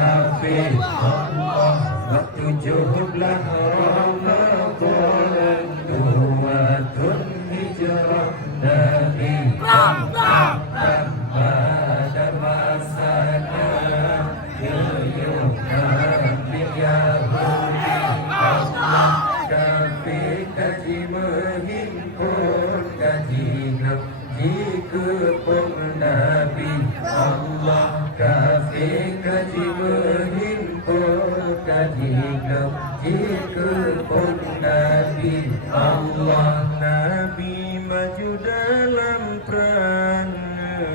kafir Allah wa 17 Ramadan Duatun hijrah Nabi pada masanya Yuyuk Nabi Yahudi Allah kafir kaji menghimpun kaji jika Nabi Allah kafir kaji menghimpun kaji jika Nabi Allah Nabi maju dalam perang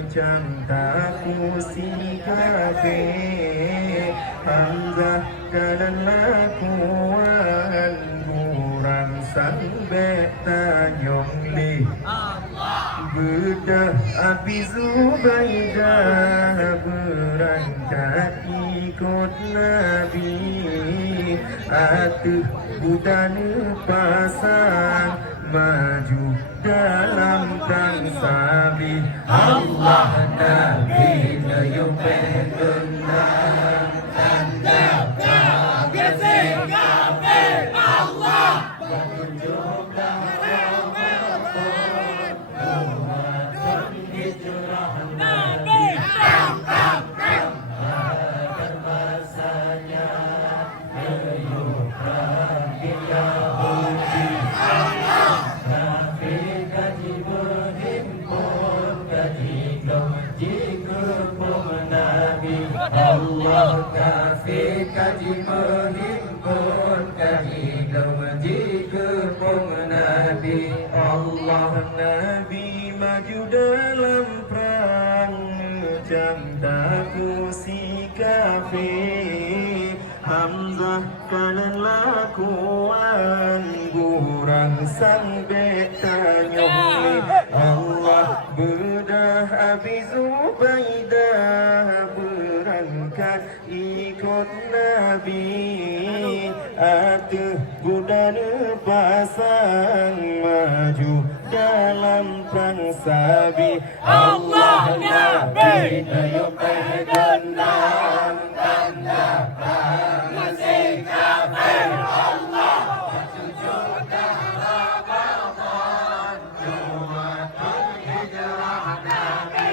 cantaku si kafir Hamzah dan lakuan kurang sampai tanyong li Bedah Abi Zubaidah berangkat ikut Nabi Atuh budana pasang maju dalam perang sabi Allah Nabi nayung pengenang tanda kafir kafir Allah menunjukkan Allah kafir kaji menghimpun kaji jika Nabi Allah Nabi maju dalam perang candaku si kafir Hamzah kanan lakuan kurang sampai tanyong Allah bedah Abi Zubaidah berangkat ikut Nabi Atuh budana pasang maju dalam perang sabi Allah Nabi ayo pegang tanda perang masih kafir Allah 17 Ramadan Duatun hijrah Nabi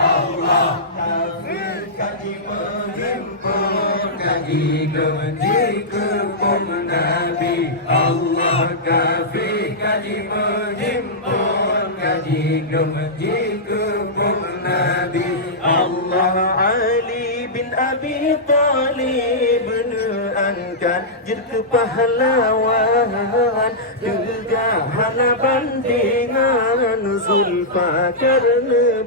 Allah kafir kaji menghimpun kaji jika Nabi Allah kafir kaji menghimpun kaji jika Nabi Allah Ali bin Abi Talib angkat jika pahlawan kegahan bandingan Zulfakar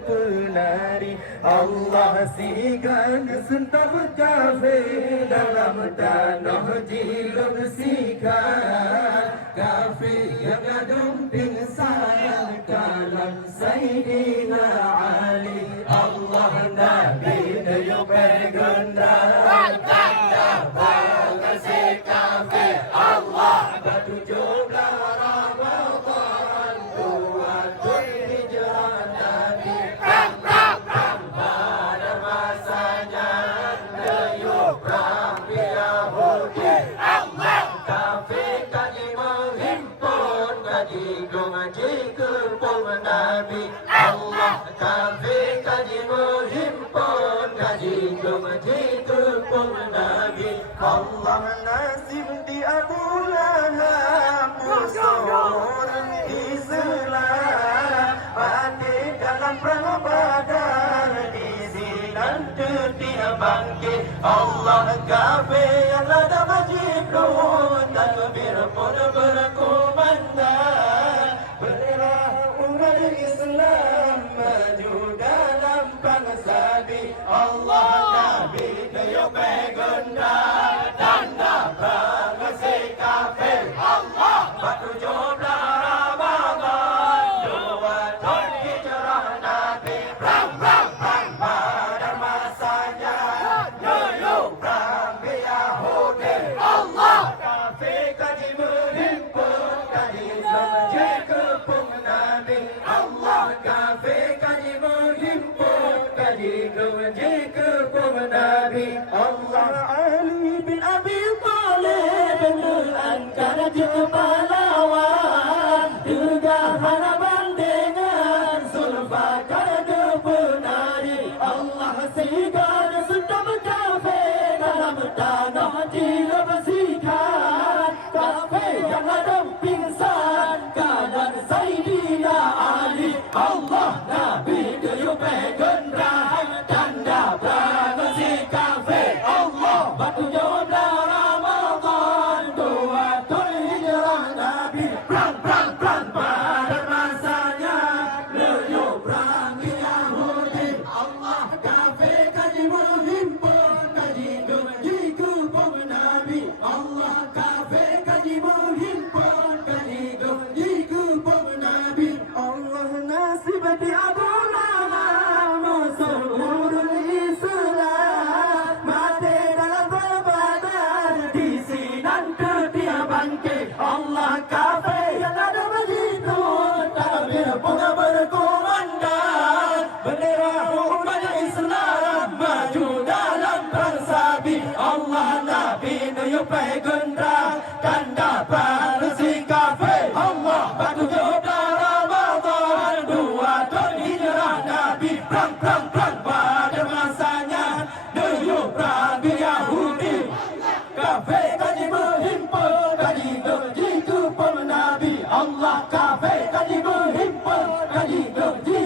penari Allah sigang sentam kafir dalam tanah jilid sikat kafir yang adung pingsan kalam Sayyidina Ali Allah Nabi nayung pergundang tanda pangasi kafir Allah batu jumlah Ramadan Duatun hijrah Nabi pada masanya Yuyuk Nabi Yahudi Allah kafir kaji menghimpun kaji jika Nabi Allah kafir kaji menghimpun kaji jika Nabi Allah nasib di Abu Lahab musuh Islam mati dalam perang Badar di sinan dia bangkit Allah kafir yang ada majidun takbir pun berkumandang bendera umat Islam maju dalam perang sabi Allah Nabi nayung pegundang tanda pangasi kafir Allah batu jumlah Ramadan Duatun hijrah Nabi perang pada masanya Yuyuk Nabi Yahudi Allah kafir kaji menghimpun karena dia pahlawan, tegak harapan dengan Zulfikar kebenaran. Allah segala sudah kafir dalam tanah dibersihkan, kafir yang ada pingsan kanan Sayyidina Ali. Allah Nabi diyupai genderang tanda praksi kafir. Allah batunya Ramadan, doa hijrah Nabi. Perang pada masanya, leyuk perang Yahudi. Allah kafir kaji menghimpun, kaji genji kubur Nabi. Allah kafir kaji menghimpun, kaji genji kubur Nabi. Allah nasib di Abu Lahab, musuh urul Islam, mati dalam perbadan, di sinan ketia bangkit. Allah kafir yang ada begitu, takbir bunga berkumandang, bendera umat Islam maju dalam persabi. Allah Nabi diyupai genderang tanda praksi kafir. Allah batu jodoh Ramadan, dua tahun hijrah Nabi. Perang pada masanya, diyup perang Yahudi. Kafir kaji berhimpun, kaji genji kubur Nabi. Allah kafir kaji berhimpun, kaji genji